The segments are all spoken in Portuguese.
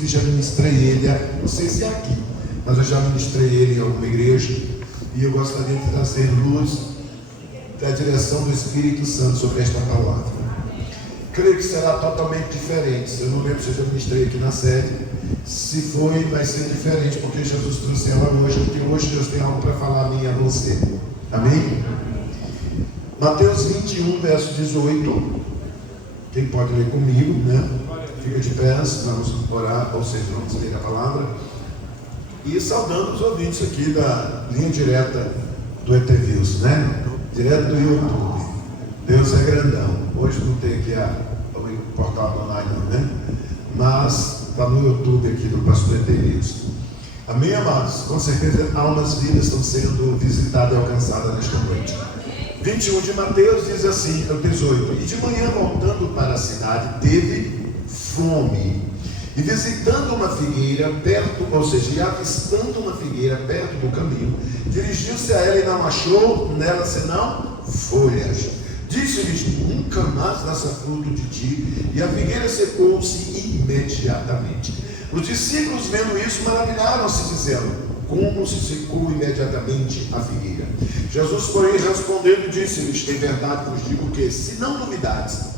inclusive já ministrei ele, não sei se é aqui, mas eu já ministrei ele em alguma igreja, e eu gostaria de trazer luz da direção do Espírito Santo sobre esta palavra. Creio que será totalmente diferente. Eu não lembro se eu já ministrei aqui na série. Se foi, vai ser diferente, porque Jesus trouxe ela hoje, porque hoje Deus tem algo para falar a mim e a você. Amém? Mateus 21, verso 18. Quem pode ler comigo, né? Fica de pé, vamos orar, ou seja, vamos ler a palavra. E saudando os ouvintes aqui da linha direta do ETViews, né? Direto do YouTube. Deus é grandão. Hoje não tem aqui o portal online, não, né? Mas está no YouTube aqui do pastor ETViews. Amém, amados? Com certeza almas vidas estão sendo visitadas e alcançadas nesta noite. 21 de Mateus diz assim, é o 18: E de manhã, voltando para a cidade, teve fome. E visitando uma figueira perto, ou seja, e avistando uma figueira perto do caminho, dirigiu-se a ela e não achou nela senão folhas. Disse-lhes: Nunca mais nasça fruto de ti. E a figueira secou-se imediatamente. Os discípulos, vendo isso, maravilharam-se, dizendo: Como se secou imediatamente a figueira? Jesus, porém, respondendo, disse-lhes: Em verdade vos digo que, se não duvidares,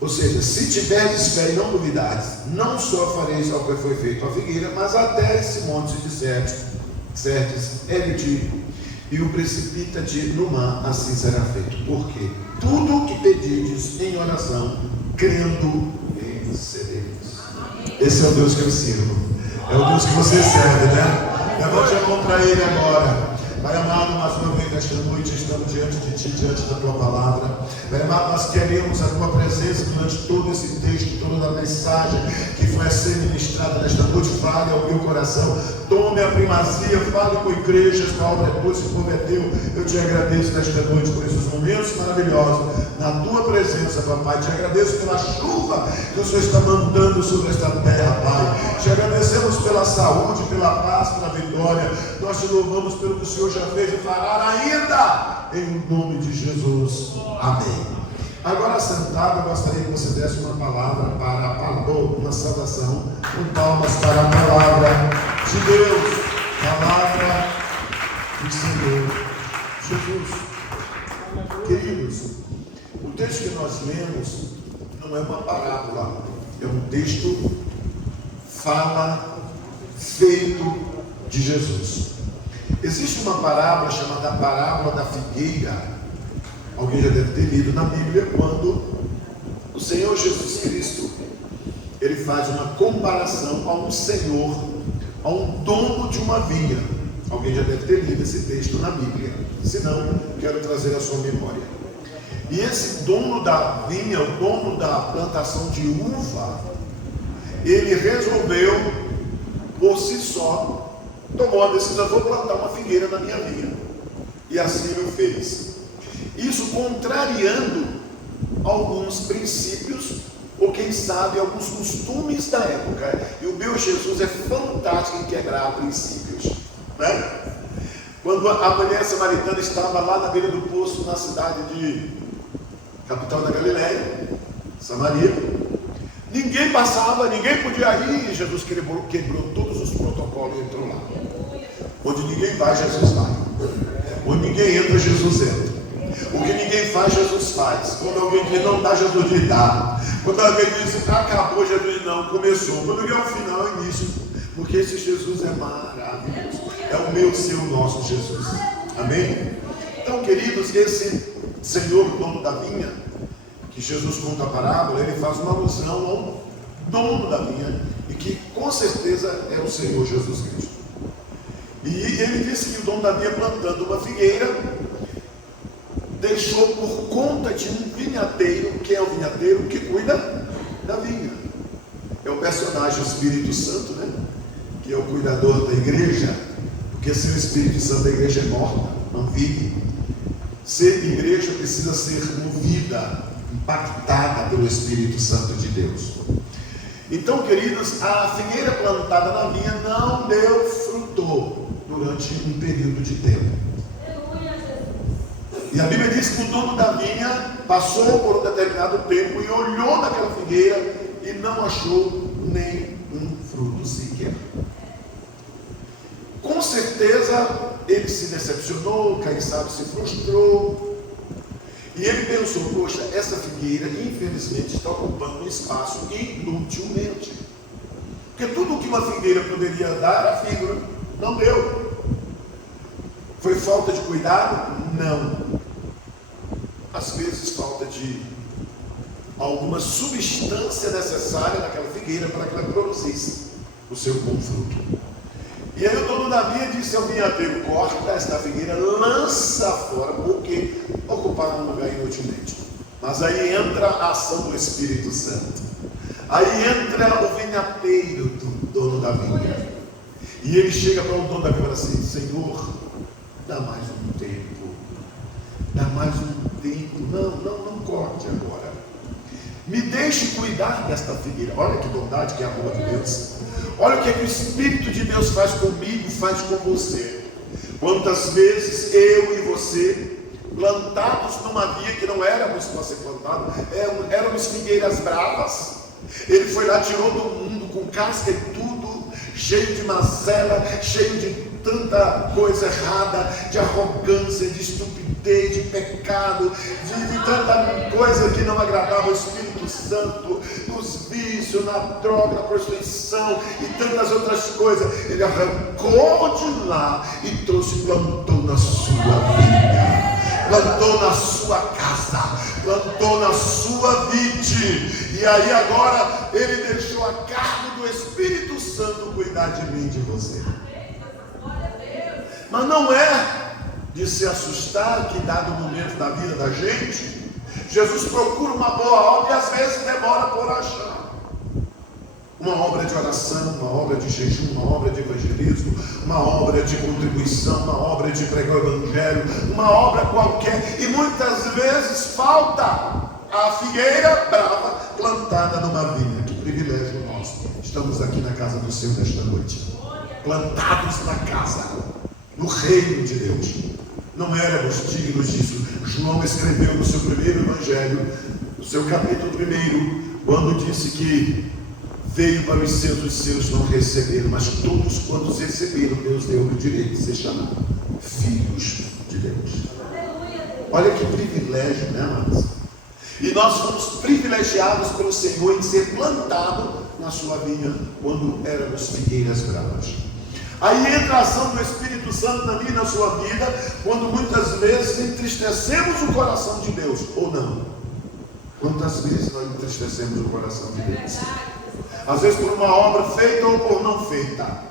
ou seja, se tiverdes fé e não duvidares, não só fareis ao que foi feito à figueira, mas até esse monte se disserdes, ergue-te e o precipita-te no mar, assim será feito. Porque tudo o que pedirdes em oração, crendo, recebereis. Esse é o Deus que eu sirvo. É o Deus que você serve, né? Levante a mão para Ele agora. Pai amado, mais uma vez nesta noite estamos diante de Ti, diante da Tua palavra. Pai amado, nós queremos a Tua presença durante todo esse texto, toda a mensagem que foi a ser ministrada nesta noite. Fale ao meu coração, tome a primazia, fale com a igreja, esta obra é Tua, esse povo é Teu. Eu Te agradeço nesta noite por esses momentos maravilhosos na Tua presença, Papai. Te agradeço pela chuva que o Senhor está mandando sobre esta terra, Pai. Te agradecemos pela saúde, pela paz, pela vitória. Nós Te louvamos pelo que o Senhor já fez e fará ainda, em nome de Jesus, amém. Agora sentado, eu gostaria que você desse uma palavra uma saudação, com palmas para a palavra de Deus, palavra do Senhor Jesus. Queridos, o texto que nós lemos não é uma parábola, é um texto feito de Jesus. Existe uma parábola chamada parábola da figueira. Alguém já deve ter lido na Bíblia, quando o Senhor Jesus Cristo ele faz uma comparação a um senhor, a um dono de uma vinha. Alguém já deve ter lido esse texto na Bíblia. Se não, quero trazer a sua memória. E esse dono da vinha, o dono da plantação de uva, ele resolveu por si só, tomou a decisão: vou plantar uma figueira na minha vinha. E assim ele fez. Isso contrariando alguns princípios, ou quem sabe alguns costumes da época. E o meu Jesus é fantástico em quebrar princípios, né? Quando a mulher samaritana estava lá na beira do poço, na cidade de capital da Galileia, Samaria, ninguém passava, ninguém podia ir, e Jesus quebrou todos os protocolos e entrou lá. Onde ninguém vai, Jesus vai. Onde ninguém entra, Jesus entra. O que ninguém faz, Jesus faz. Quando alguém diz não dá, Jesus diz dá. Quando alguém diz acabou, Jesus diz não, começou. Quando alguém é o final, é início. Porque esse Jesus é maravilhoso. É o meu, seu, nosso Jesus. Amém? Então, queridos, esse Senhor, dono da vinha, que Jesus conta a parábola, ele faz uma alusão ao dono da vinha, e que com certeza é o Senhor Jesus Cristo. E ele disse que o dono da vinha, plantando uma figueira, deixou por conta de um vinhateiro. Quem é o vinhateiro? Que cuida da vinha. É o personagem Espírito Santo, né? Que é o cuidador da igreja, porque se o Espírito Santo da igreja é morta, não vive. Ser igreja precisa ser movida, impactada pelo Espírito Santo de Deus. Então, queridos, a figueira plantada na vinha não deu fruto durante um período de tempo. E a Bíblia diz que o dono da vinha passou por um determinado tempo e olhou naquela figueira e não achou certeza ele se decepcionou, quem sabe se frustrou. E ele pensou, poxa, essa figueira infelizmente está ocupando um espaço inutilmente. Porque tudo o que uma figueira poderia dar, a figura não deu. Foi falta de cuidado? Não. Às vezes falta de alguma substância necessária naquela figueira para que ela produzisse o seu bom fruto. E aí o dono da vinha disse ao vinhadeiro, corta esta figueira, lança fora, porque ocupava um lugar inutilmente. Mas aí entra a ação do Espírito Santo. Aí entra o vinhadeiro do dono da vinha. E ele chega para o dono da vinha e fala assim, Senhor, dá mais um tempo. Dá mais um tempo. Não corte agora. Me deixe cuidar desta figueira. Olha que bondade, que amor de Deus. Olha o que o Espírito de Deus faz comigo, faz com você. Quantas vezes eu e você, plantados numa via que não éramos para ser plantados, éramos figueiras bravas. Ele foi lá, tirou do mundo com casca e tudo, cheio de mazela, cheio de tanta coisa errada, de arrogância, de estupidez, de pecado, de tanta coisa que não agradava ao Espírito Santo, nos vícios, na droga, na prostituição e tantas outras coisas. Ele arrancou de lá e trouxe e plantou na sua vinha, plantou na sua casa, plantou na sua vide. E aí agora ele deixou a cargo do Espírito Santo cuidar de mim e de você. Mas não é de se assustar que dado o momento da vida da gente, Jesus procura uma boa obra e às vezes demora por achar. Uma obra de oração, uma obra de jejum, uma obra de evangelismo, uma obra de contribuição, uma obra de pregar o evangelho, uma obra qualquer. E muitas vezes falta a figueira brava plantada numa vinha. Que privilégio nosso. Estamos aqui na casa do Senhor nesta noite. Plantados na casa, no reino de Deus. Não éramos dignos disso. João escreveu no seu primeiro evangelho, no seu capítulo 1, quando disse que veio para os seus não receberam, mas todos quantos receberam, Deus deu o direito de ser chamado filhos de Deus. Olha que privilégio, né, amados? E nós fomos privilegiados pelo Senhor em ser plantado na sua vinha quando éramos figueiras bravas. Aí entra a ação do Espírito Santo na minha e na sua vida, quando muitas vezes entristecemos o coração de Deus, ou não? Quantas vezes nós entristecemos o coração de Deus? Às vezes por uma obra feita ou por não feita,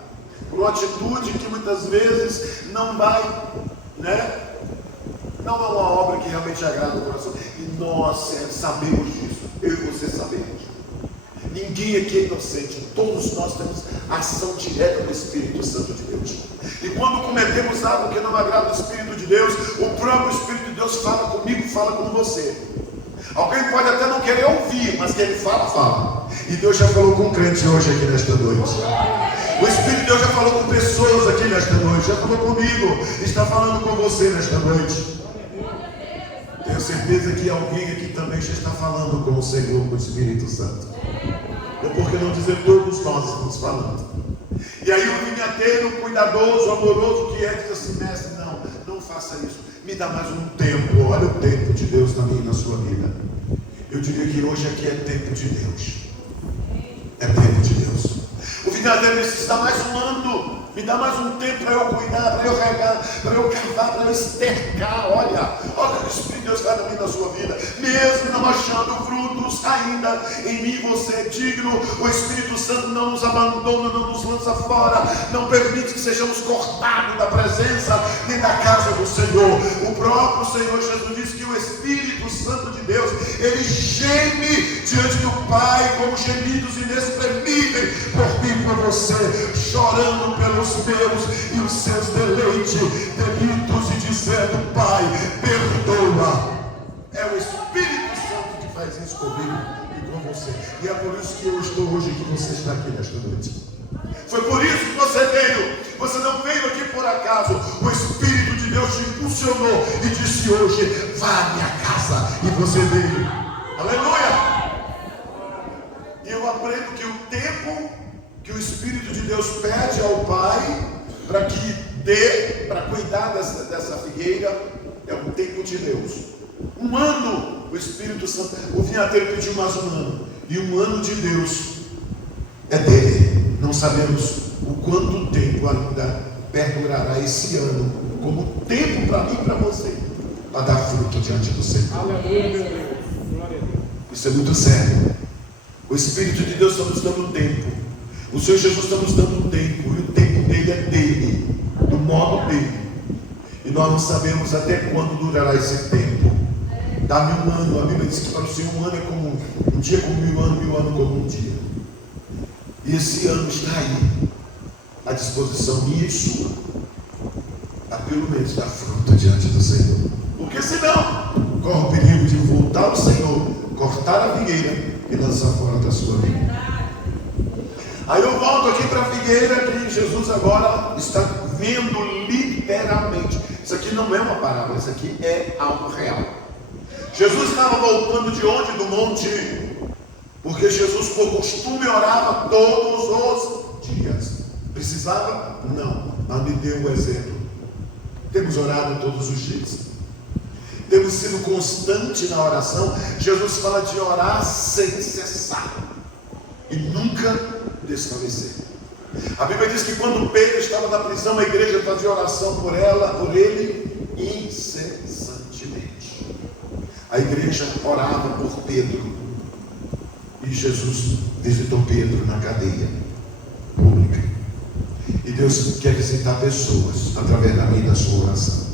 por uma atitude que muitas vezes não vai, né? Não é uma obra que realmente agrada o coração. E nós sabemos disso, eu e você sabemos. Ninguém aqui é inocente, todos nós temos ação direta do Espírito Santo de Deus. E quando cometemos algo que não agrada o Espírito de Deus, o próprio Espírito de Deus fala comigo, fala com você. Alguém pode até não querer ouvir, mas que ele fala, fala. E Deus já falou com um crente hoje aqui nesta noite. O Espírito de Deus já falou com pessoas aqui nesta noite, já falou comigo, está falando com você nesta noite. Tenho certeza que alguém aqui também já está falando com o Senhor, com o Espírito Santo. Ou por que não dizer, todos nós estamos falando. E aí o vinhadeiro, cuidadoso, amoroso que é, diz assim, mestre, não faça isso. Me dá mais um tempo. Olha o tempo de Deus na minha e na sua vida. Eu diria que hoje aqui é tempo de Deus. É tempo de Deus. O vinhadeiro disse, dá mais um ano. Me dá mais um tempo para eu cuidar, para eu regar, para eu cavar, para eu estercar. Olha o que o Espírito de Deus faz na minha e na sua vida. Mesmo não achando frutos ainda em mim, você é digno. O Espírito Santo não nos abandona, não nos lança fora, não permite que sejamos cortados da presença nem da casa do Senhor. O próprio Senhor Jesus disse que o Espírito Santo de Deus, ele geme diante do Pai como gemidos inexprimíveis por mim e por você, chorando pelos meus e os seus delitos, e dizendo, Pai, perdoa. É o Espírito Santo que faz isso comigo e com você. E é por isso que eu estou hoje aqui, você está aqui nesta noite. Foi por isso que você veio. Você não veio aqui por acaso. O Espírito de Deus te impulsionou e disse hoje, vá à minha casa. E você veio. Aleluia! E eu aprendo que o tempo que o Espírito de Deus pede ao Pai para que ter para cuidar dessa figueira é o tempo de Deus. Um ano, o Espírito Santo, o vinhateiro pediu mais um ano, e um ano de Deus é dele. Não sabemos o quanto tempo ainda perdurará esse ano, como tempo para mim e para você, para dar fruto diante do Senhor. Isso é muito sério. O Espírito de Deus está nos dando tempo. O Senhor Jesus está nos dando tempo, e o tempo dele é dele, do modo dele. E nós não sabemos até quando durará esse tempo. Dá-me um ano. A Bíblia diz que para o Senhor um ano é como um dia, como 1000 anos, 1000 anos como um dia. E esse ano está aí, à disposição minha e sua, a pelo menos dar fruto diante do Senhor. Porque senão, corre o perigo de voltar ao Senhor, cortar a figueira e lançar fora da sua vida. Aí eu volto aqui para a figueira, que Jesus agora está vendo literalmente. Isso aqui não é uma parábola, isso aqui é algo real. Jesus estava voltando de onde? Do monte. Porque Jesus, por costume, orava todos os dias. Precisava? Não. Mas me deu um exemplo. Temos orado todos os dias. Temos sido constantes na oração. Jesus fala de orar sem cessar. E nunca desfalecer. A Bíblia diz que quando Pedro estava na prisão, a igreja fazia oração por ele incessantemente. A igreja orava por Pedro. E Jesus visitou Pedro na cadeia pública. E Deus quer visitar pessoas através da minha e da sua oração.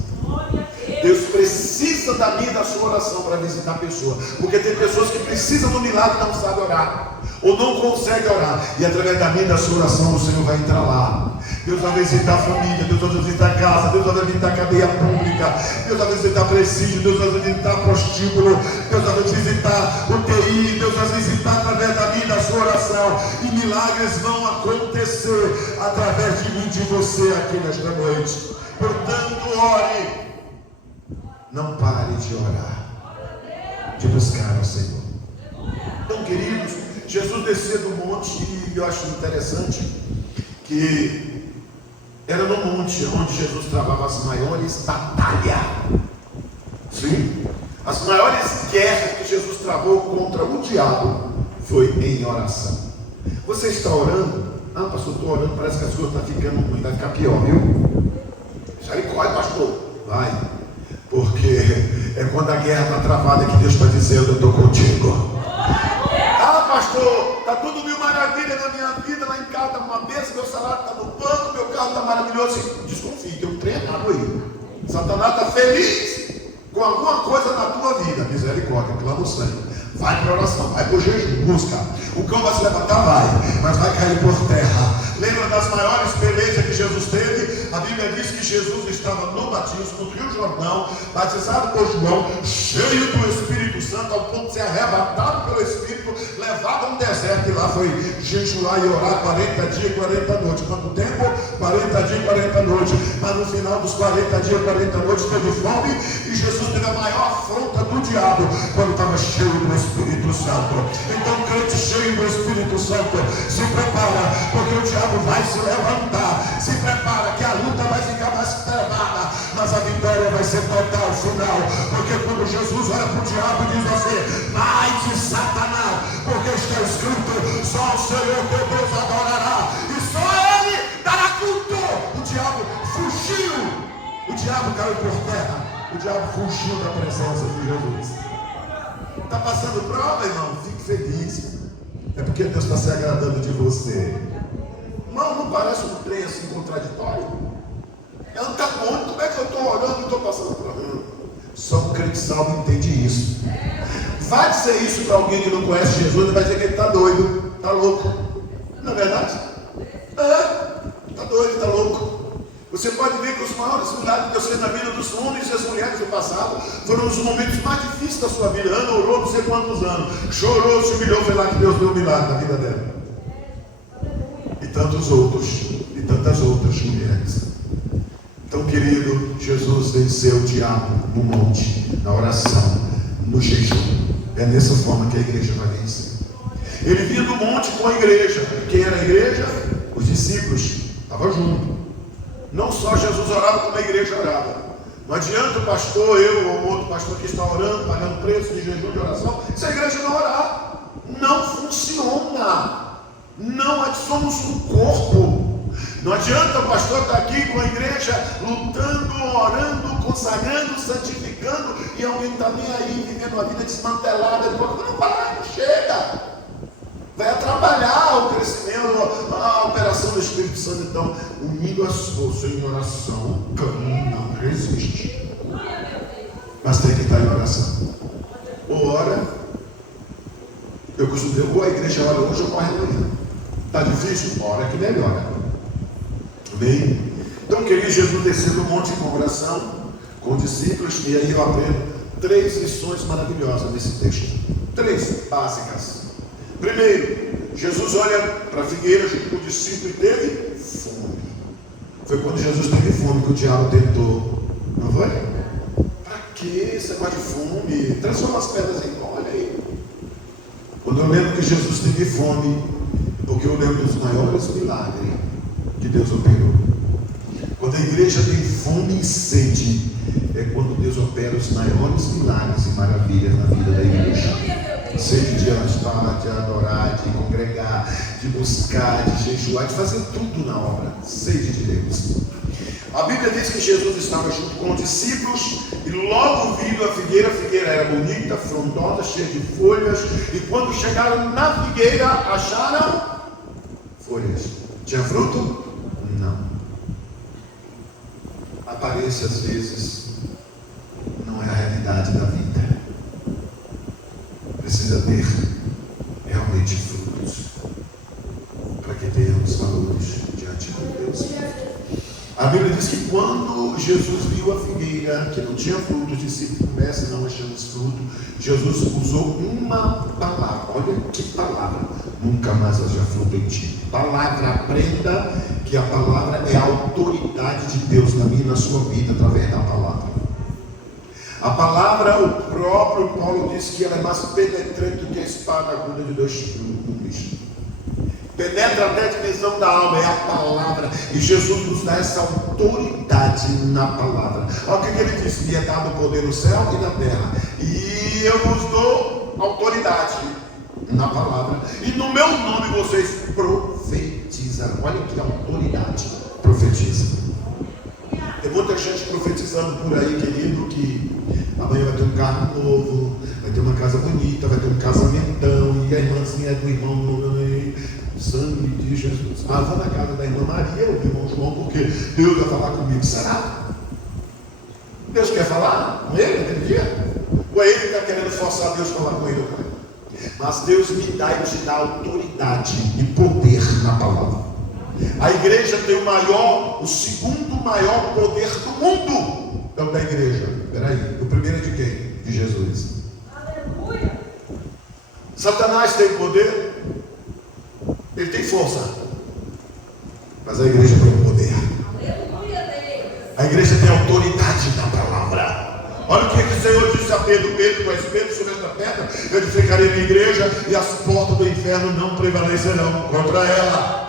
Deus precisa da minha e da sua oração para visitar pessoas. Porque tem pessoas que precisam do milagre e não sabem orar, ou não conseguem orar. E através da minha e da sua oração o Senhor vai entrar lá. Deus vai visitar a família, Deus vai visitar a casa, Deus vai visitar a cadeia pública, Deus vai visitar presídio, Deus vai visitar prostíbulo, Deus vai visitar UTI, Deus vai visitar através da minha e da sua oração. E milagres vão acontecer através de mim e de você aqui nesta noite. Portanto, ore. Não pare de orar, de buscar ao Senhor. Então, queridos, Jesus descia do monte, e eu acho interessante que era no monte onde Jesus travava as maiores batalhas. Sim, as maiores guerras que Jesus travou contra o diabo foi em oração. Você está orando? Ah, pastor, estou orando, parece que as coisas estão ficando ruim, vai ficar pior, viu? Já corre, pastor, vai. Porque é quando a guerra está travada que Deus está dizendo: eu estou contigo. Ah, pastor, está tudo mil maravilhas na minha vida, lá em casa está uma bênção, meu salário está no banco, meu carro está maravilhoso. Desconfie, tem um trem errado aí. Satanás está feliz com alguma coisa na tua vida. Misericórdia, clama o sangue. Vai para a oração, vai para o jejum, busca. O cão vai se levantar, vai, mas vai cair por terra. Lembra das maiores pelejas que Jesus teve? A Bíblia diz que Jesus estava no batismo, no Rio Jordão, batizado por João, cheio do Espírito Santo, ao ponto de ser arrebatado pelo Espírito, levado a um deserto, e lá foi jejuar e orar 40 dias e 40 noites. Quanto tempo? 40 dias e 40 noites. Mas no final dos 40 dias e 40 noites teve fome, e Jesus teve a maior afronta do diabo quando estava cheio do Espírito Santo. Então, crente cheio do Espírito Santo, se prepara, porque o diabo vai se levantar. Se prepara, que a luta vai ficar mais travada, mas a vitória vai ser total, final. Porque quando Jesus olha para o diabo e diz assim: vai de Satanás, porque está escrito: só o Senhor teu Deus adorará, e só Ele dará culto. O diabo fugiu, o diabo caiu por terra, o diabo fugiu da presença de Jesus. Está passando prova, irmão? Fique feliz. É porque Deus está se agradando de você. Irmão, não parece um trem assim contraditório? É antagônico. Como é que eu estou orando e estou passando prova? Só um crente salvo entende isso. Vai dizer isso para alguém que não conhece Jesus, ele vai dizer que ele está doido, está louco. Não é verdade? Está doido, está louco. Você pode ver que os maiores milagres que Deus fez na vida dos homens e das mulheres do passado foram os momentos mais difíceis da sua vida. Ana orou não sei quantos anos, chorou, se humilhou, foi lá que Deus deu um milagre na vida dela. E tantos outros, e tantas outras mulheres. Então, querido, Jesus venceu o diabo no monte, na oração, no jejum. É dessa forma que a igreja vai vencer. Ele vinha do monte com a igreja. Quem era a igreja? Os discípulos. Estavam juntos. Não só Jesus orava, como a igreja orava. Não adianta o pastor, eu ou outro pastor que está orando, pagando preço de jejum de oração, se a igreja não orar. Não funciona. Não somos um corpo. Não adianta o pastor estar aqui com a igreja lutando, orando, consagrando, santificando, e alguém está nem aí vivendo uma vida desmantelada. Não vai, não chega. Vai atrapalhar o crescimento, a operação do Espírito Santo. Então, unindo as forças em oração, o caminho não resiste. Mas tem que estar em oração. Ou ora, eu costumo dizer, ou a igreja ora hoje ou corre amanhã. Está difícil? Ora que melhora. Amém? Então, queria Jesus descer no monte em oração com discípulos, e aí eu aprendo 3 lições maravilhosas nesse texto. 3 básicas. Primeiro, Jesus olha para a figueira junto com o discípulo e teve fome. Foi quando Jesus teve fome que o diabo tentou. Não foi? Para que esse negócio de fome? Transforma as pedras em pão. Olha aí. Quando eu lembro que Jesus teve fome, porque eu lembro dos maiores milagres que Deus operou. Quando a igreja tem fome e sede, é quando Deus opera os maiores milagres e maravilhas na vida da igreja. Sede de ajudar, de adorar, de congregar, de buscar, de jejuar, de fazer tudo na obra. Sede de Deus. A Bíblia diz que Jesus estava junto com os discípulos e logo vindo a figueira era bonita, frondosa, cheia de folhas, e quando chegaram na figueira, acharam folhas. Tinha fruto? Não. A aparência às vezes não é a realidade da vida. Precisa ter realmente frutos para que tenhamos valores diante de Deus. A Bíblia diz que quando Jesus viu a figueira que não tinha frutos, disse: se não achamos fruto, Jesus usou uma palavra. Olha que palavra: nunca mais haja fruto em ti. Palavra, aprenda que a palavra é a autoridade de Deus na minha e na sua vida através da palavra. A palavra, o próprio Paulo disse que ela é mais penetrante do que a espada aguda de 2 gumes. Penetra até a divisão da alma, é a palavra. E Jesus nos dá essa autoridade na palavra. Olha o que ele disse: me é dado o poder no céu e na terra. E eu vos dou autoridade na palavra. E no meu nome vocês profetizam. Olha que autoridade. Profetiza. Tem muita gente profetizando por aí, querido, que amanhã vai ter um carro novo, vai ter uma casa bonita, vai ter um casamentão, e a irmãzinha do irmão, sangue de Jesus. Ah, vou na casa da irmã Maria ou do irmão João, porque Deus vai falar comigo. Será? Deus quer falar com ele naquele dia? Ou é ele que está querendo forçar Deus a falar com ele? Mas Deus me dá e te dá autoridade e poder na palavra. A igreja tem o segundo maior poder do mundo. É o da igreja. Peraí, o primeiro é de quem? De Jesus. Aleluia. Satanás tem poder, ele tem força, mas a igreja tem poder. Aleluia. A igreja tem autoridade na palavra. Olha o que o Senhor disse a Pedro: Pedro, tu és Pedro, sobre esta pedra eu edificarei minha igreja, e as portas do inferno não prevalecerão contra ela.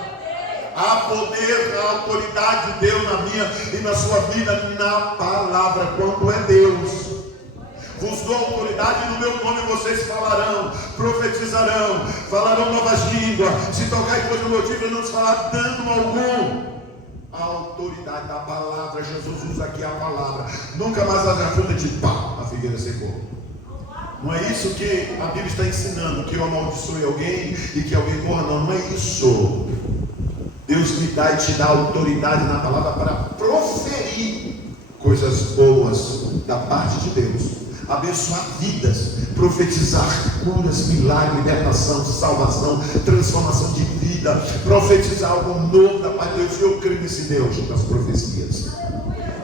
Há poder, a autoridade de Deus na minha e na sua vida, na palavra, quando é Deus. Vos dou autoridade, no meu nome vocês falarão, profetizarão, falarão novas línguas, se tocar em coisa motivo não se falar dano algum. A autoridade da palavra, Jesus usa aqui a palavra. Nunca mais haja fruta de pá, a figueira secou. Não é isso que a Bíblia está ensinando, que eu amaldiçoe alguém e que alguém morra. Não é isso. Deus me dá e te dá autoridade na palavra para proferir coisas boas da parte de Deus, abençoar vidas, profetizar curas, milagre, libertação, salvação, transformação de vida, profetizar algo novo da parte de Deus. Eu creio nesse Deus das profecias,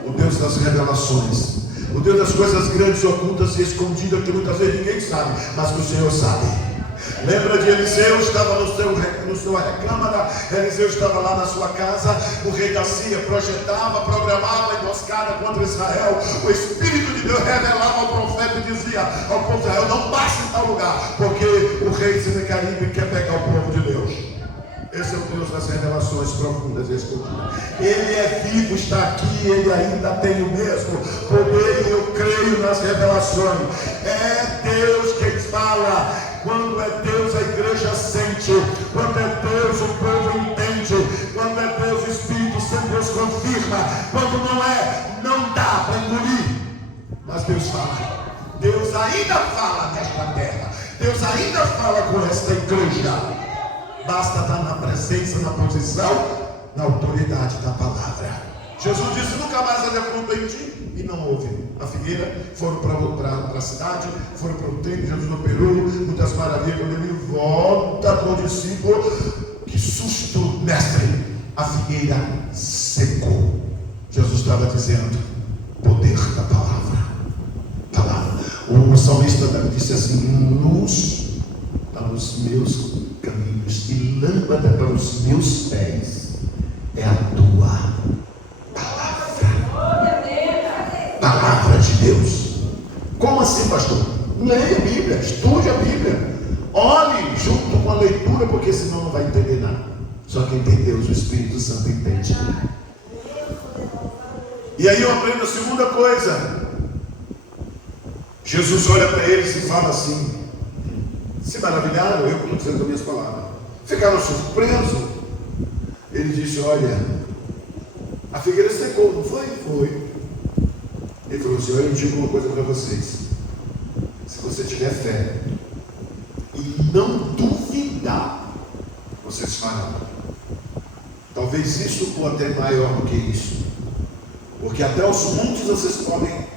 o Deus das revelações, o Deus das coisas grandes, ocultas e escondidas, que muitas vezes ninguém sabe, mas que o Senhor sabe. Lembra de Eliseu? Estava no sua recâmara. Eliseu estava lá na sua casa. O rei da Síria projetava, programava a emboscada contra Israel. O Espírito de Deus revelava ao profeta e dizia ao povo de Israel: não passe em tal lugar, porque o rei Senaqueribe quer pegar o povo de Deus. Esse é o Deus das revelações profundas e escondidas. Ele é vivo, está aqui, ele ainda tem o mesmo poder, e eu creio nas revelações. É Deus quem fala. Quando é Deus, a igreja sente. Quando é Deus, o povo entende. Quando é Deus, o Espírito Santo Deus confirma. Quando não é, não dá para engolir. Mas Deus fala. Deus ainda fala nesta terra. Deus ainda fala com esta igreja. Basta estar na presença, na posição, na autoridade da palavra. Jesus disse: nunca mais haverá fruto em ti. E não houve. A figueira, foram para a cidade, foram para o templo, Jesus operou muitas maravilhas. Quando ele volta com o discípulo, que susto, mestre! A figueira secou. Jesus estava dizendo: poder da palavra. O salmista disse assim: luz para os meus caminhos e lâmpada para os meus pés é a tua palavra de Deus. Como assim, pastor? Leia a Bíblia, estude a Bíblia, olhe junto com a leitura, porque senão não vai entender nada. Só quem tem Deus, o Espírito Santo, entende. E aí eu aprendo a segunda coisa. Jesus olha para eles e fala assim: se maravilharam, eu estou dizendo as minhas palavras, ficaram surpresos. Ele disse: olha, a figueira secou, não foi? Foi. Ele falou assim: olha, eu digo uma coisa para vocês. Se você tiver fé e não duvidar, vocês farão. Talvez isso ou até maior do que isso. Porque até os montes vocês podem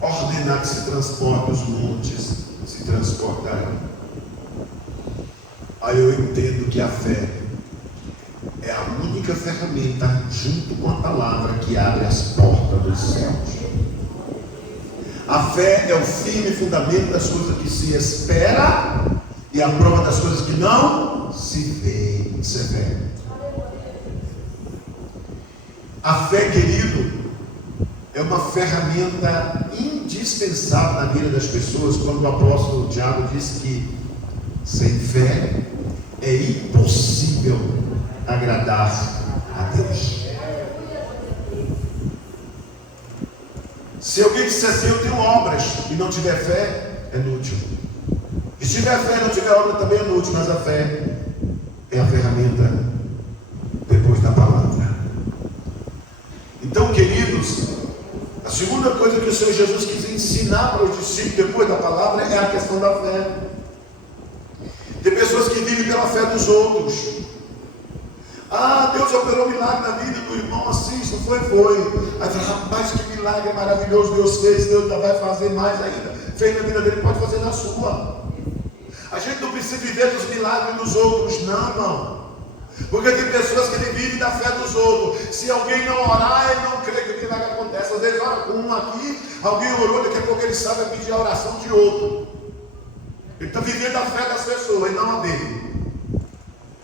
ordenar que se transportem, os montes se transportarão. Aí eu entendo que a fé é a única ferramenta, junto com a palavra, que abre as portas dos céus. A fé é o firme fundamento das coisas que se espera e a prova das coisas que não se vê. Você vê. A fé, querido, é uma ferramenta indispensável na vida das pessoas. Quando o apóstolo Tiago disse que sem fé é impossível agradar a Deus. Se alguém disser assim: eu tenho obras, e não tiver fé, é inútil. E se tiver fé e não tiver obra, também é inútil. Mas a fé é a ferramenta depois da palavra. Então, queridos, a segunda coisa que o Senhor Jesus quis ensinar para os discípulos depois da palavra é a questão da fé. Tem pessoas que vivem pela fé dos outros. Ah, Deus operou milagre na vida do irmão assim, isso foi. Aí fala: rapaz, que milagre maravilhoso Deus fez, Deus ainda vai fazer mais ainda. Fez na vida dele, pode fazer na sua. A gente não precisa viver dos milagres dos outros, não, irmão. Porque tem pessoas que vivem da fé dos outros. Se alguém não orar, ele não crê que o milagre acontece. Às vezes ora com um aqui, alguém orou, daqui a pouco ele sabe pedir a oração de outro. Ele está vivendo a fé das pessoas e não a dele.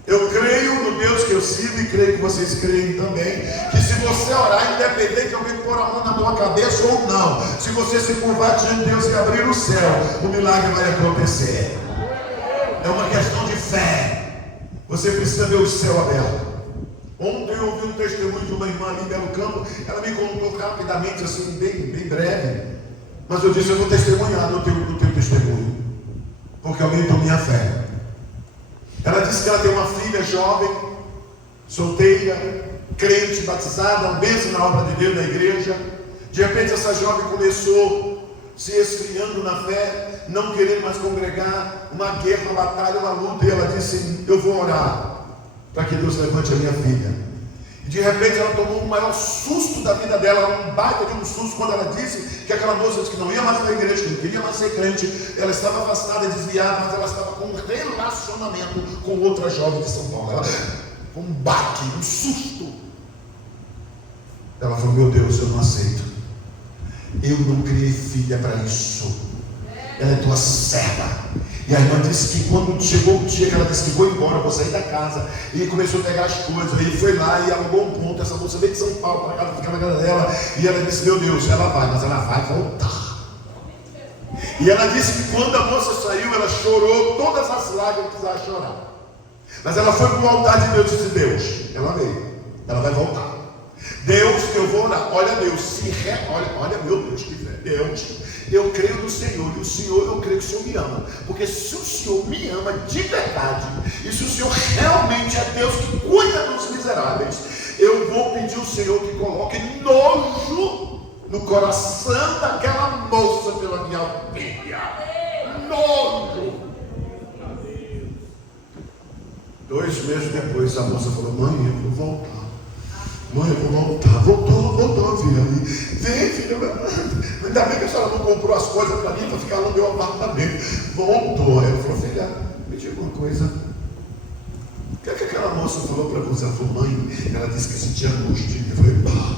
Eu creio no Deus que eu sirvo e creio que vocês creem também, que se você orar, independente de alguém pôr a mão na tua cabeça ou não, se você se curvar diante de Deus e abrir o céu, o milagre vai acontecer. É uma questão de fé. Você precisa ver o céu aberto. Ontem eu ouvi um testemunho de uma irmã ali em Belo Campo. Ela me contou rapidamente, assim, bem breve. Mas eu disse: eu vou testemunhar no teu testemunho, porque aumentou minha fé. Ela disse que ela tem uma filha jovem, solteira, crente, batizada, um bênção na obra de Deus na igreja. De repente essa jovem começou se esfriando na fé, não querendo mais congregar, uma guerra, uma batalha, uma luta. E ela disse: eu vou orar para que Deus levante a minha filha. E de repente ela tomou o maior susto da vida dela, um baita de um susto, quando ela disse que aquela moça disse que não ia mais na igreja, que não queria mais ser crente. Ela estava afastada, desviada, mas ela estava com um relacionamento com outra jovem de São Paulo. Ela, um baque, um susto. Ela falou: meu Deus, eu não aceito. Eu não criei filha para isso. Ela é tua serva. E a irmã disse que quando chegou o dia que ela disse que vou embora, vou sair da casa, e começou a pegar as coisas, ele foi lá e alugou um ponto. Essa moça veio de São Paulo para casa, ficar na casa dela, e ela disse: meu Deus, ela vai, mas ela vai voltar. E ela disse que quando a moça saiu, ela chorou todas as lágrimas que precisava chorar. Mas ela foi para o altar de Deus e disse: Deus, ela veio, ela vai voltar. Deus, eu vou orar. Olha, Deus, olha, meu Deus, que fé. Deus, eu creio no Senhor, e o Senhor, eu creio que o Senhor me ama. Porque se o Senhor me ama de verdade, e se o Senhor realmente é Deus que cuida dos miseráveis, eu vou pedir ao Senhor que coloque nojo no coração daquela moça pela minha filha. Nojo. 2 meses depois, a moça falou: mãe, eu vou voltar. Mãe, eu vou voltar. Voltou, filha. Vem, filha. Ainda bem que a senhora não comprou as coisas para mim, para ficar no meu apartamento. Voltou. Ela falou: filha, me diga uma coisa. O que é que aquela moça falou para você? Ela falou: mãe, ela disse que sentia angústia. Eu falei: pá,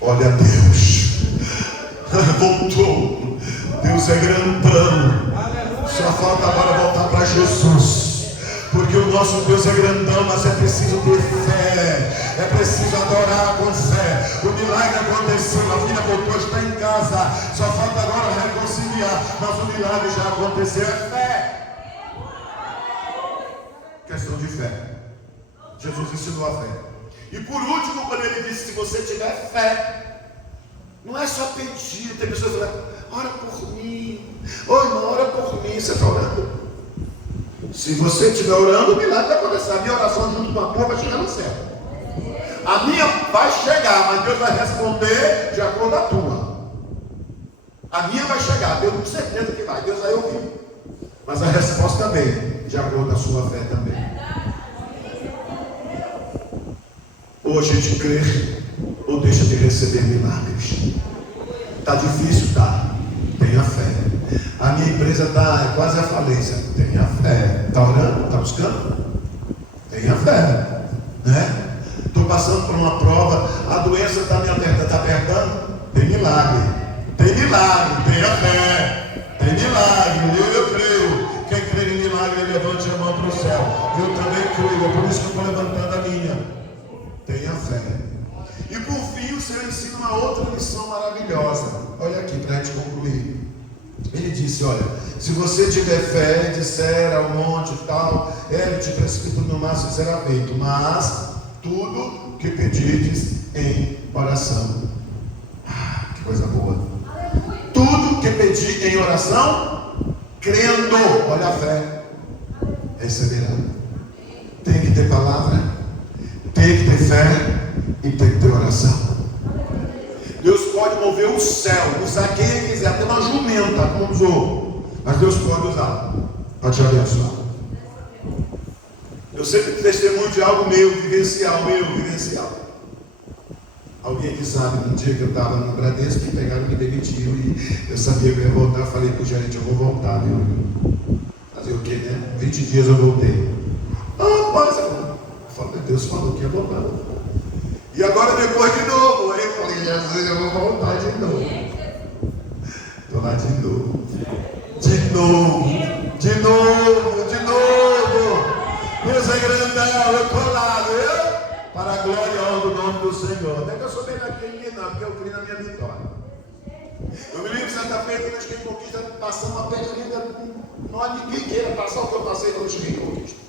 olha Deus. Voltou. Deus é grandão. Só falta agora voltar para Jesus. Porque o nosso Deus é grandão, mas é preciso ter fé, é preciso adorar com fé. O milagre aconteceu, a filha voltou, está em casa, só falta agora reconciliar, mas o milagre já aconteceu. É fé, questão de fé. Jesus ensinou a fé. E por último, quando ele disse: se você tiver fé, não é só pedir. Tem pessoas que falam: ora por mim, ô irmão, ora por mim. Você está orando? Se você estiver orando, o milagre vai acontecer. A minha oração junto com a tua vai chegar no céu. A minha vai chegar, mas Deus vai responder de acordo com a tua. A minha vai chegar, Deus com certeza que vai. Deus vai ouvir. Mas a resposta também, de acordo com a sua fé também. Ou a gente crê, ou deixa de receber milagres. Está difícil, tá? Tenha fé. A minha empresa está quase à falência. Tenha fé. Está orando? Está buscando? Tenha fé. Né? Estou passando por uma prova. A doença está me apertando. Está apertando? Tem milagre. Tem milagre. Tenha fé. Tem milagre. Eu creio. Quem crê em milagre, levante a mão para o céu. Eu também creio. É por isso que eu estou levantando a minha. Tenha fé. E por fim, o Senhor ensina uma outra lição maravilhosa. Olha aqui para a gente concluir. Ele disse: olha, se você tiver fé, disser ao monte e tal, ele te precipita no mar, será feito. Mas tudo que pedirdes em oração. Que coisa boa. Tudo que pedir em oração, crendo, olha a fé, receberá. Tem que ter palavra, tem que ter fé e tem que ter oração. Deus pode mover o céu, usar quem ele quiser, até uma jumenta, como usou. Mas Deus pode usar para te abençoar. Eu sempre testemunho de algo vivencial. Alguém que sabe, um dia que eu estava no Bradesco, que pegaram e me demitiram, e eu sabia que eu ia voltar. Eu falei para o gerente: eu vou voltar, viu? Fazer o quê, né? 20 dias eu voltei. Mas eu falei: Deus falou que ia voltar. E agora depois de novo. Aí eu falei: Jesus, eu vou voltar de novo. Estou lá de novo. De novo. Deus é grandão, eu estou lá, viu? Para a glória e honra do nome do Senhor. Não é que eu sou bem daquele não, porque eu criei na minha vitória. Eu me lembro certa feita, nós que em Conquista passamos uma perrenga. Não há ninguém queira passar o que eu passei quando eu cheguei em Conquista.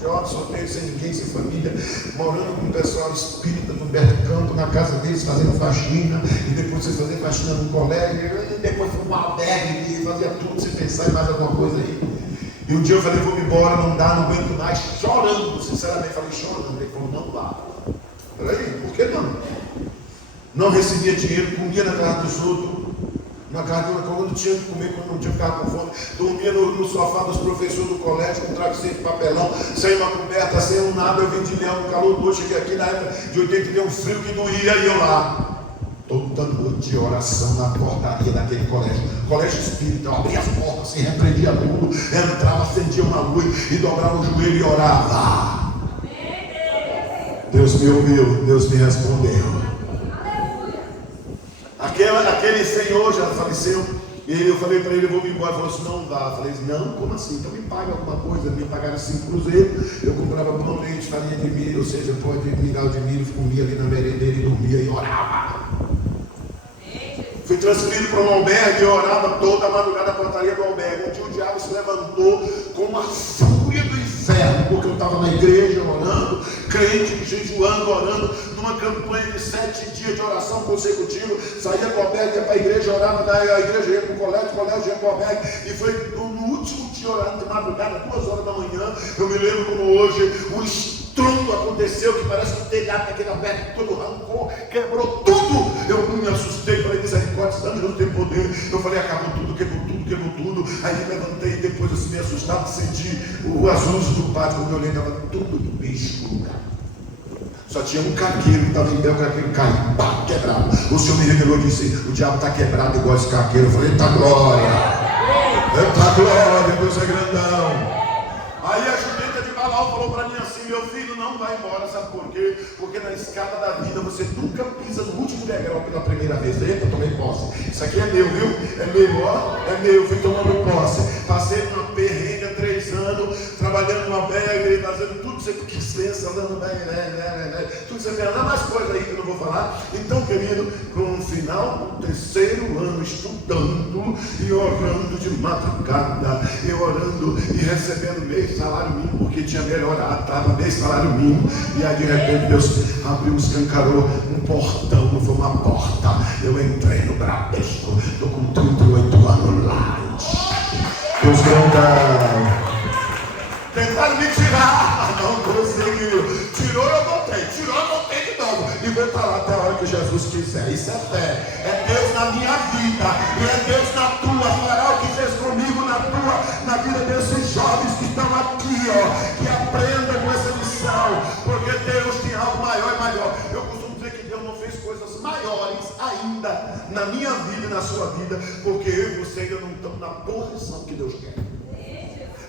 Jovem, solteiro, sem ninguém, sem família, morando com o pessoal espírita no Humberto Campo, na casa deles, fazendo faxina, e depois você fazer faxina no colégio, e depois foi uma albergue, e fazia tudo sem pensar em mais alguma coisa aí. E um dia eu falei: vou me embora, não dá, não aguento mais, chorando, sinceramente, falei chorando. Ele falou: não dá. Peraí, por que não? Não recebia dinheiro, comia na casa dos outros. Na casa quando tinha que comer, quando não tinha, ficava com fome, dormia no sofá dos professores do colégio, com travesseiro de papelão, sem uma coberta, sem um nada. Eu vim de Leão, no calor do cheguei aqui na época de 80, um frio que doía, e eu lá, toda noite de oração na portaria daquele colégio espírita. Eu abria as portas, se repreendia tudo, entrava, acendia uma luz e dobrava o joelho e orava. Deus me ouviu, Deus me respondeu. Aquele senhor já faleceu, e eu falei para ele: eu vou me embora. Ele falou assim: não dá. Eu falei: não, como assim? Então me paga alguma coisa. Me pagaram 5 cruzeiros, eu comprava pão, leite, farinha de milho, ou seja, pão de migal de milho, comia ali na merendeira e dormia e orava. Fui transferido para um albergue e eu orava toda a madrugada na portaria do albergue. Um dia o diabo se levantou com uma fúria do inferno, porque eu estava na igreja orando, crente, jejuando, orando, numa campanha de 7 dias de oração consecutiva. Saía do albergue, ia para a igreja, orava na igreja, ia para o colégio ia para o albergue. E foi no último dia orando de madrugada, 2 horas da manhã. Eu me lembro como hoje, o estrondo aconteceu, que parece que o telhado daquele albergue todo arrancou, quebrou tudo. Eu me assustei, falei, misericórdia, Deus tem poder. Eu falei, acabou tudo, quebrou tudo. Aí me levantei, depois assim, me assustado, senti o azul do pátio, quando eu olhei, estava tudo bicho no lugar. Só tinha um caqueiro que estava em pé, o caqueiro caiu, pá, quebrado. O Senhor me revelou e disse, o diabo está quebrado igual esse caqueiro. Eu falei, eita glória, Deus é grandão. Aí a jumenta de Balaão falou para mim assim, meu filho, não vai embora, sabe por quê? Porque na escada da vida você nunca pisa no último degrau pela primeira vez. Eita, tomei posse. Isso aqui é meu, viu? É meu, ó. É meu, fui tomando posse. Passei numa perrenga 3 anos, trabalhando numa albergue, fazendo tudo que você quis, andando tudo que você quer, não mais coisa aí que eu não vou falar. Então, querido, no final do 3º ano, estudando e orando de madrugada, e orando e recebendo meio salário mínimo, porque tinha melhorado, estava meio salário mínimo, e aí de repente Deus abriu, escancarou um portão, não foi uma porta. Eu entrei no Bradesco, estou com 38 anos lá. Deus grandão. Tentaram me tirar, não conseguiu. Tirou, eu voltei de novo. E vou estar lá até a hora que Jesus quiser. Isso é fé. É Deus na minha vida. E é Deus na tua. Fará o que fez comigo na vida desses jovens que estão aqui, ó. Que aprendam com essa lição. Porque Deus tem algo maior e maior. Eu costumo dizer que Deus não fez coisas maiores ainda na minha vida e na sua vida. Porque eu e você ainda não estamos na posição que Deus quer.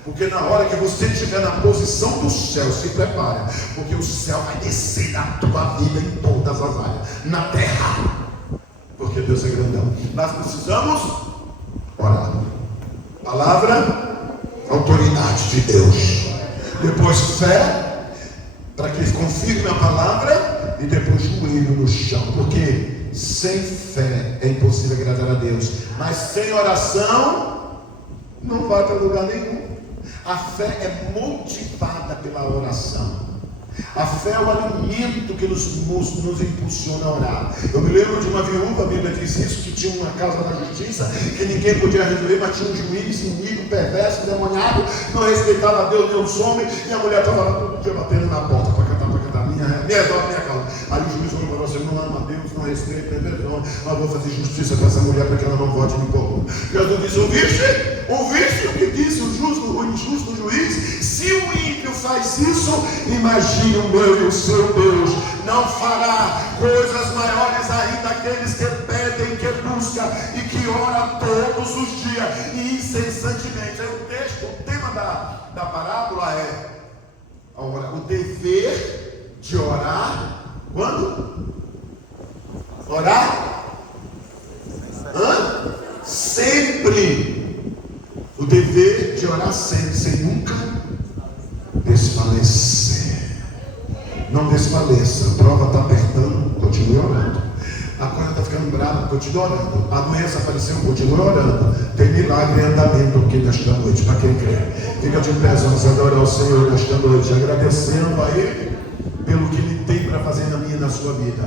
Porque na hora que você estiver na posição do céu, se prepara, porque o céu vai descer na tua vida em todas as áreas, na terra, porque Deus é grandão. Nós precisamos orar. Palavra, autoridade de Deus. Depois fé, para que confirme a palavra, e depois joelho no chão, porque sem fé é impossível agradar a Deus, mas sem oração não vai para lugar nenhum. A fé é motivada pela oração. A fé é o alimento que nos impulsiona a orar. Eu me lembro de uma viúva, a Bíblia diz isso, que tinha uma causa da justiça, que ninguém podia resolver, mas tinha um juiz inimigo, perverso, demoniado, não respeitava a Deus nem os homens, e a mulher estava lá todo dia batendo na porta, para cantar, minha causa. Aí o juiz falou para você, não ama a Deus, não respeita, mas vou fazer justiça para essa mulher, para que ela não vote no povo. Jesus disse, ouviste o que disse o injusto juiz? Se o ímpio faz isso, imagine o meu e o seu Deus não fará coisas maiores ainda aqueles que pedem, que buscam e que oram todos os dias e incessantemente. Aí o tema da parábola é o dever de orar. Quando? Orar? Sempre. O dever de orar sempre, sem nunca desfalecer. Não desfaleça. A prova está apertando, continue orando. A coisa está ficando brava, continue orando. A doença apareceu, continue orando. Tem milagre em andamento aqui nesta noite, para quem crê. Fica de pé, vamos adorar ao Senhor nesta noite, agradecendo a Ele pelo que Ele tem para fazer na minha e na sua vida.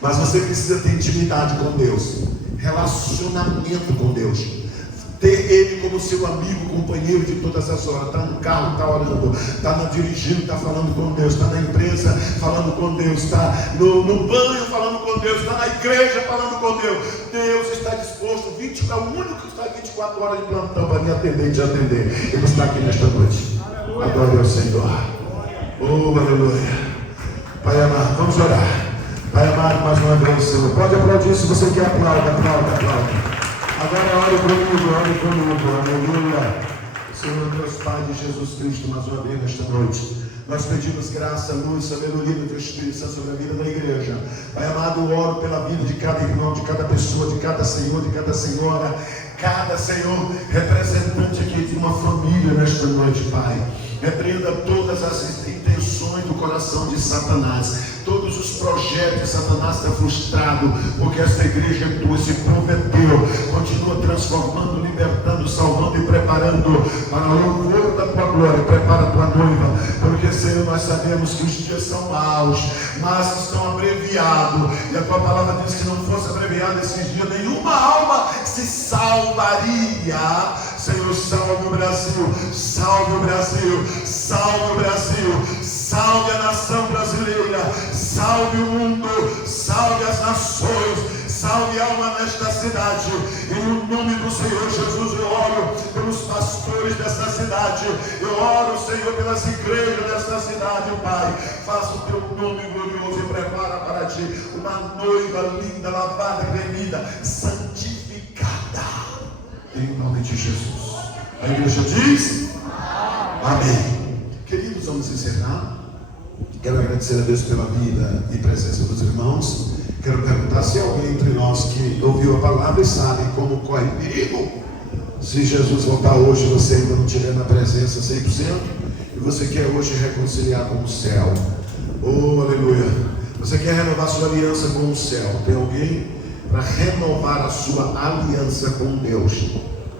Mas você precisa ter intimidade com Deus, relacionamento com Deus. Ter Ele como seu amigo, companheiro de todas as horas. Está no carro, está orando, está dirigindo, está falando com Deus, está na empresa falando com Deus, está no banho falando com Deus, está na igreja falando com Deus. Deus está disposto, é o único que está 24 horas de plantão para me atender e te atender. Ele está aqui nesta noite. Adore ao Senhor. Oh, aleluia. Pai amado, vamos orar. Pai amado, mais uma vez, Senhor. Pode aplaudir se você quer, aplauda. Agora ore comigo, aleluia. Senhor Deus Pai de Jesus Cristo, mais uma vez nesta noite, nós pedimos graça, luz, sabedoria do Teu Espírito Santo sobre a vida da igreja. Pai amado, eu oro pela vida de cada irmão, de cada pessoa, de cada senhor, de cada senhora, cada Senhor representante aqui de uma família nesta noite, Pai. Repreenda todas as intenções do coração de Satanás, todo todos os projetos de Satanás está frustrado, porque essa igreja é tua, esse povo é teu. Continua transformando, libertando, salvando e preparando para o louvor da tua glória. Prepara a tua noiva, porque Senhor, nós sabemos que os dias são maus, mas estão abreviados, e a tua palavra diz que não fosse abreviado esses dias, nenhuma alma se salvaria. Senhor, salve o Brasil, salve o Brasil, salve o Brasil, salve a nação brasileira, salve o mundo, salve as nações, salve a alma nesta cidade. Em nome do Senhor Jesus, eu oro pelos pastores desta cidade, eu oro, Senhor, pelas igrejas desta cidade, Pai. Faça o teu nome glorioso e prepara para ti uma noiva linda, lavada, remida, santificada, em nome de Jesus. A igreja diz amém. Queridos, vamos encerrar. Quero agradecer a Deus pela vida e presença dos irmãos. Quero perguntar se alguém entre nós que ouviu a palavra e sabe como corre perigo. Se Jesus voltar hoje, você ainda não estiver na presença 100%, e você quer hoje reconciliar com o céu. Oh, aleluia. Você quer renovar sua aliança com o céu. Tem alguém para renovar a sua aliança com Deus,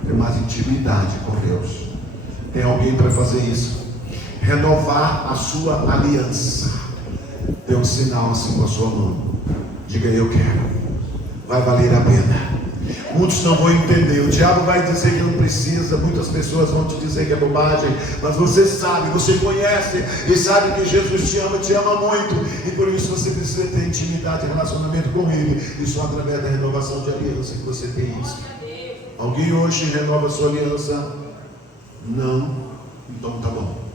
ter mais intimidade com Deus? Tem alguém para fazer isso? Renovar a sua aliança. Dê um sinal assim com a sua mão. Diga: eu quero. Vai valer a pena. Muitos não vão entender. O diabo vai dizer que não precisa. Muitas pessoas vão te dizer que é bobagem. Mas você sabe, você conhece e sabe que Jesus te ama muito. E por isso você precisa ter intimidade e relacionamento com Ele. E só através da renovação de aliança que você tem isso. Alguém hoje renova a sua aliança? Não? Então tá bom.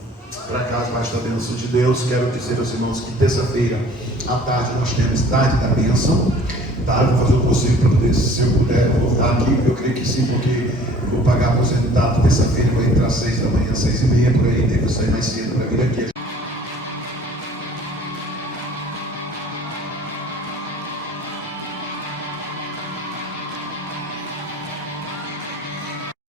Para cá, abaixo da bênção de Deus, quero dizer aos irmãos que terça-feira à tarde nós temos tarde da bênção. Tá? Vou fazer o possível para poder, se eu puder, voltar aqui. Eu creio que sim, porque eu vou pagar aposentado terça-feira, vai entrar 6 da manhã, 6h30 por aí. Devo sair mais cedo para vir aqui.